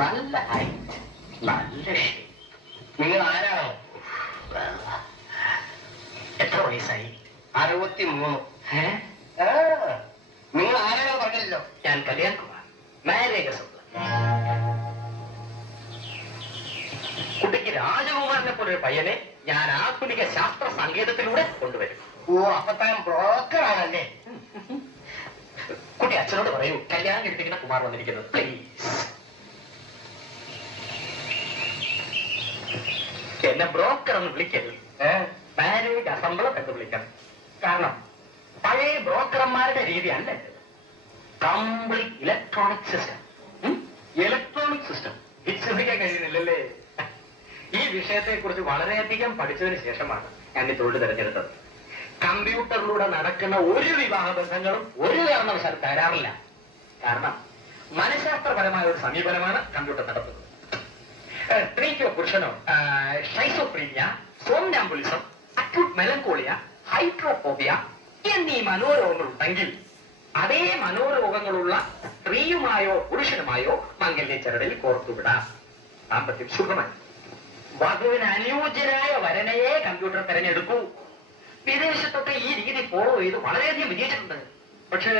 നല്ല ഹൈറ്റ്, നല്ല ഷേപ്പ്. നിങ്ങൾ ആരാണോ? എത്ര വയസ്സായി? 63. നിങ്ങൾ ആരാണോ പറഞ്ഞല്ലോ? ഞാൻ കല്യാൺകുമാർ, മാരേജ് സപ്ലൈ. കുട്ടിക്ക് രാജകുമാരനെ പോലെ ഒരു പയ്യനെ ഞാൻ ആധുനിക ശാസ്ത്ര സങ്കേതത്തിലൂടെ കൊണ്ടുവരും. ഓ, അപ്പൊ താൻ ബ്രോക്കർ ആണല്ലേ? കുട്ടി അച്ഛനോട് പറയൂ, കല്യാണം കഴിപ്പിക്കുന്ന കുമാർ വന്നിരിക്കുന്നത്. പ്ലീസ്. എന്നെ ബ്രോക്കർ എന്ന് വിളിക്കരുത്, മാരേജ് അസംബ്ലർ എന്ന് വിളിക്കണം. കാരണം പഴയ ബ്രോക്കർമാരുടെ രീതി അല്ല. Complete electronic system. Electronic system വിശ്വസിക്കാൻ കഴിയുന്നില്ലല്ലേ? ഈ വിഷയത്തെ കുറിച്ച് വളരെയധികം പഠിച്ചതിന് ശേഷമാണ് ഞാൻ ഈ തൊഴിൽ തിരഞ്ഞെടുത്തത്. കമ്പ്യൂട്ടറിലൂടെ നടക്കുന്ന ഒരു വിവാഹ ബന്ധങ്ങളും ഒരു കാരണവശാലും തരാറില്ല. കാരണം മനഃശാസ്ത്രപരമായ ഒരു സമീപനമാണ് കമ്പ്യൂട്ടർ നടത്തുന്നത്. സ്ത്രീക്കോ പുരുഷനോ schizophrenia, somnambulism, acute melancholia, hydrophobia എന്നീ മനോരോഗങ്ങൾ ഉണ്ടെങ്കിൽ അതേ മനോരോഗങ്ങളുള്ള സ്ത്രീയുമായോ പുരുഷനുമായോ മംഗല്യ ചരടിൽ കോർത്തുവിടാം. ദാമ്പത്യം ശുഭമായി. വധുവിന് അനുയോജ്യനായ വരനെയെ കമ്പ്യൂട്ടർ തെരഞ്ഞെടുക്കൂ. വിദേശത്തൊക്കെ ഈ രീതി ഫോളോ ചെയ്ത് വളരെയധികം വിജയിച്ചിട്ടുണ്ട്. പക്ഷേ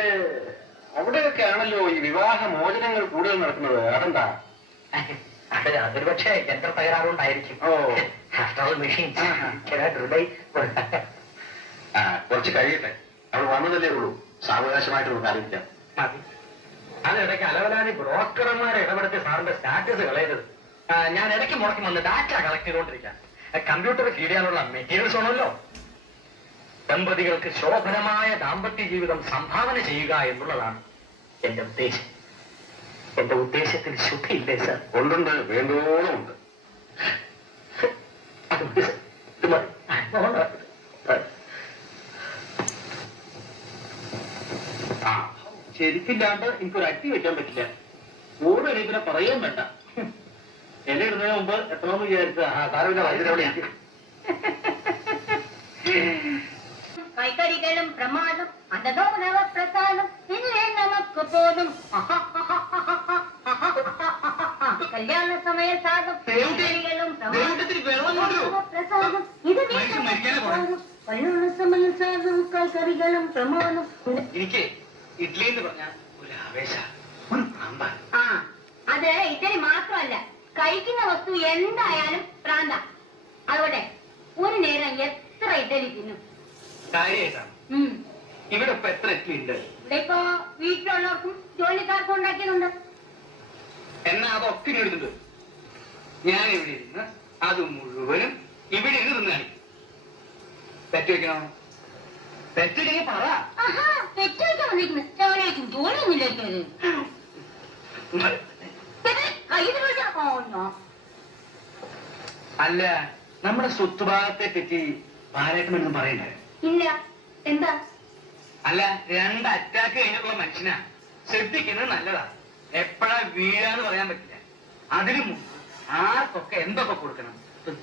അവിടെയൊക്കെ ആണല്ലോ ഈ വിവാഹ മോചനങ്ങൾ കൂടുതൽ നടക്കുന്നത്. അതെന്താ? അതൊരു പക്ഷേ യന്ത്ര തകരാറുണ്ടായിരിക്കും. കുറച്ച് കഴിയട്ടെ, അവൾ വന്നതല്ലേ ഉള്ളൂ. സാവകാശമായിട്ട് നമുക്ക് അറിയിക്കാം. അതിനിടയ്ക്ക് അലവലാതി ബ്രോക്കർമാരെ ഇടപെടുത്തി സാറിന്റെ സ്റ്റാറ്റസ് കളയരുത്. ഞാൻ ഇടയ്ക്ക് മുടക്കി വന്ന് ഡാറ്റ കളക്ട് ചെയ്തുകൊണ്ടിരിക്കാം. കമ്പ്യൂട്ടർ ഫീഡ് ചെയ്യാനുള്ള മെറ്റീരിയൽസ് ആണല്ലോ. ദമ്പതികൾക്ക് ശോഭനമായ ദാമ്പത്യ ജീവിതം സംഭാവന ചെയ്യുക എന്നുള്ളതാണ് എന്റെ ഉദ്ദേശം. എന്റെ ഉദ്ദേശത്തിൽ ശുദ്ധിയില്ലേ സാർ? ഉണ്ടുണ്ട്, വേണ്ടോളം ഉണ്ട്. ശരിക്കില്ലാണ്ട് എനിക്കൊരു അട്ടി വെക്കാൻ പറ്റില്ല. ഓരോ രീതിനെ പറയാൻ വേണ്ട. എന്നെ ഇടുന്നതിന് മുമ്പ് എത്രയെന്ന് വിചാരിച്ചാ സാറിന്റെ വൈദ്യുതി കൈകരികളും പ്രമാദം അതോ നവപ്രസാദം ഇല്ലേ നമുക്ക് പോലും കല്യാണ സമയ സാധം പ്രസാദം ഇത് കല്യാണ സമയ സാധം കൈകരികളും പ്രമാദം. എനിക്ക് ഇഡ്ലി എന്ന് പറഞ്ഞാൽ ഒരു ആവേശ. അത് ഇഡലി മാത്രമല്ല, കഴിക്കുന്ന വസ്തു എന്തായാലും പ്രാന്ത. അതുകൊണ്ട് ഒരു നേരം എത്ര ഇഡലി തിന്നും. ഇവിടെ ഇപ്പൊ എത്ര ഇഡ്ലി ഉണ്ട്? ഇവിടെ ഇപ്പൊ വീട്ടിലുള്ളവർക്കും ജോലിക്കാർക്കും ഉണ്ടാക്കിയതുണ്ട്. എന്നാ അതൊക്കെ എടുത്തിട്ട് ഞാൻ ഇവിടെ ഇരുന്ന് അത് മുഴുവനും ഇവിടെ ഇരുന്ന് തിന്ന് കാണിക്കും. തെറ്റ് വെക്കണോ? തെറ്റില്ലെങ്കിൽ പറ. തെറ്റ് വയ്ക്കാൻ വന്നിരിക്കുന്നു. ജോലിയൊന്നുമില്ല. അല്ല, നമ്മുടെ സ്വത്തുഭാഗത്തെ പറ്റി ബാലേട്ടനൊന്നും പറയണ്ടേ? ഇല്ല. എന്താ? അല്ല, 2 അറ്റാക്ക് കഴിഞ്ഞിട്ടുള്ള മനുഷ്യനാ. ശ്രദ്ധിക്കുന്നത് നല്ലതാ. എപ്പോഴാ വീഴാന്ന് പറയാൻ പറ്റില്ല. അതിനു മുമ്പ് ആർക്കൊക്കെ എന്തൊക്കെ കൊടുക്കണം,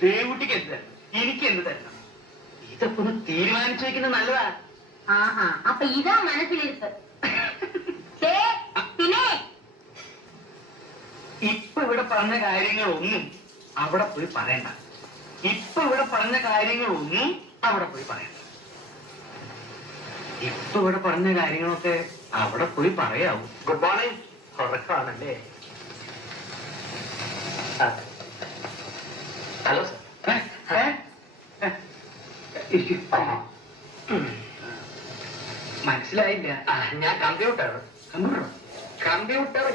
ദേവുട്ടിക്ക് എന്ത് തരണം, എനിക്ക് എന്ത് തരണം, ഇതൊക്കെ ഒന്ന് തീരുമാനിച്ചു വെക്കുന്നത് നല്ലതാ. അപ്പൊ ഇതാ മനസ്സിലിരുത്ത്. പിന്നെ ഇപ്പൊ ഇവിടെ പറഞ്ഞ കാര്യങ്ങളൊന്നും അവിടെ പോയി പറയണ്ട. ഇപ്പൊ ഇവിടെ പറഞ്ഞ കാര്യങ്ങളൊന്നും അവിടെ പോയി പറയണ്ട. ഇപ്പൊ ഇവിടെ പറഞ്ഞ കാര്യങ്ങളൊക്കെ അവിടെ പോയി പറയാവൂ. Good morning. ഉറക്കാണല്ലേ? Hello sir. മനസ്സിലായില്ല. ഞാൻ കമ്പ്യൂട്ടർ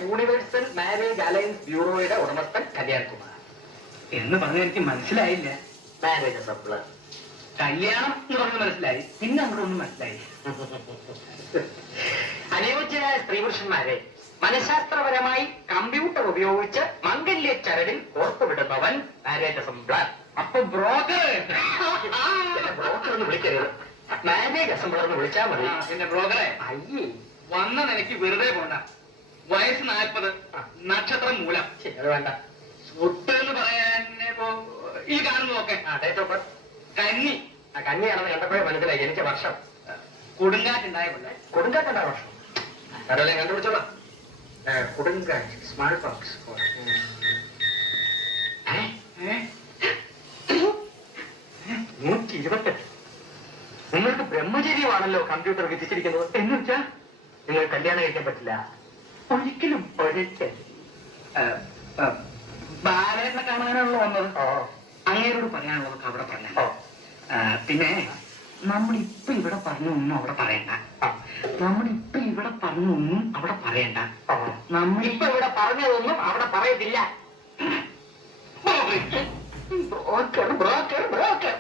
യൂണിവേഴ്സൽ മാരേജ് അലയൻസ് ബ്യൂറോയുടെ ഉടമസ്ഥൻ കല്യാൺകുമാർ എന്ന് പറഞ്ഞ എനിക്ക് മനസ്സിലായില്ല. Marriage supplier. കല്യാണം എന്ന് പറഞ്ഞ് മനസ്സിലായി, പിന്നെ അവിടെ ഒന്നും മനസ്സിലായി. അനുയോജ്യരായ സ്ത്രീ പുരുഷന്മാരെ മനഃശാസ്ത്രപരമായി കമ്പ്യൂട്ടർ ഉപയോഗിച്ച് മംഗല്യ ചരടിൽ കോർത്തുവിടുന്നവൻ മാരേജ് അസംബ്ലർ. അപ്പൊ ബ്രോക്കർ എന്ന് വിളിക്കരുത്, മാരേജ് അസംബ്ലർ എന്ന് വിളിച്ചാൽ മതി. പിന്നെ ബ്രോക്കറെ അയ്യേ വന്ന നിലയ്ക്ക് വെറുതെ പോണ്ട. വയസ്സ് 40, നക്ഷത്രം മൂലം. അത് വേണ്ട. സ്വത്ത് എന്ന് പറയാൻ ഈ കാണുന്നതൊക്കെ ഡേറ്റ് ഓഫ് ബർത്ത് കന്നി. കന്നിയാണെന്ന് കണ്ടപ്പോഴേ മനസ്സിലായി. എനിക്ക് വർഷം കൊടുങ്കാറ്റുണ്ടായ പോലെ. കൊടുങ്കാറ്റുണ്ടായ വർഷം അതല്ലേ കണ്ടുപിടിച്ചോളാം. കൊടുങ്കാറ്റ്, സ്മാൾ പോക്സ്. $128. നിങ്ങൾക്ക് ബ്രഹ്മചര്യമാണല്ലോ കമ്പ്യൂട്ടർ വിധിച്ചിരിക്കുന്നത്. എന്ന് വെച്ചാ നിങ്ങൾ കല്യാണം കഴിക്കാൻ പറ്റില്ല. ഒരിക്കലും ഒരിക്കൽ. ബാലേട്ടനെ കാണാനാണല്ലോ വന്നത്. അങ്ങേരോട് പറയാനുള്ളതൊക്കെ അവിടെ പറഞ്ഞു. പിന്നെ നമ്മളിപ്പൊ ഇവിടെ പറഞ്ഞൊന്നും അവിടെ പറയണ്ട. നമ്മളിപ്പൊ ഇവിടെ പറഞ്ഞൊന്നും അവിടെ പറയണ്ട. നമ്മളിപ്പോ ഇവിടെ പറഞ്ഞതൊന്നും അവിടെ പറയത്തില്ല. Broker broker broker